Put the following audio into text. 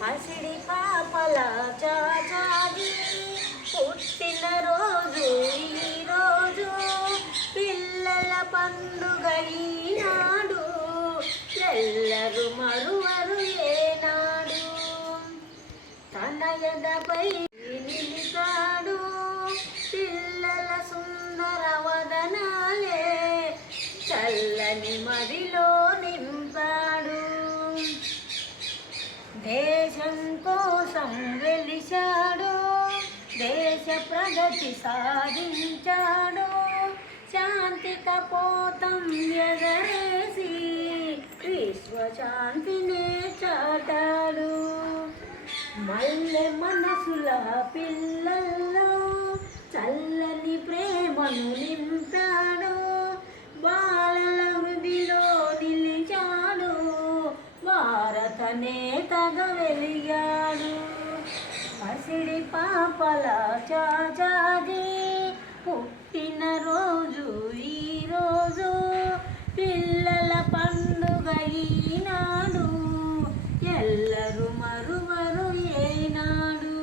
పసిడి పాపల చాచాది పుట్టిన రోజు ఈరోజు పిల్లల పండుగ ఈనాడు ఎల్లరు మరువరు ఏనాడు తన ఎదపై నిలిచాడు పిల్లల సుందర వదనాలే చల్లని మదిలో నింపాడు దేశం కోసం వెలిశాడు దేశ ప్రగతి సాధించాడు శాంతి కపోతం ఎగరేసి విశ్వశాంతినే చాటాడు మల్లె మనసుల పిల్లల్లో చల్లని ప్రేమను నింపాడు బాలల హృదిలో నిలిచాడు భారత నేతగా వెలిగాడు పసిడి పాపల చాచాది పుట్టిన రోజు ఈరోజు పిల్లల పండుగ ఈనాడు ఎల్లరు మరువరు ఏనాడు.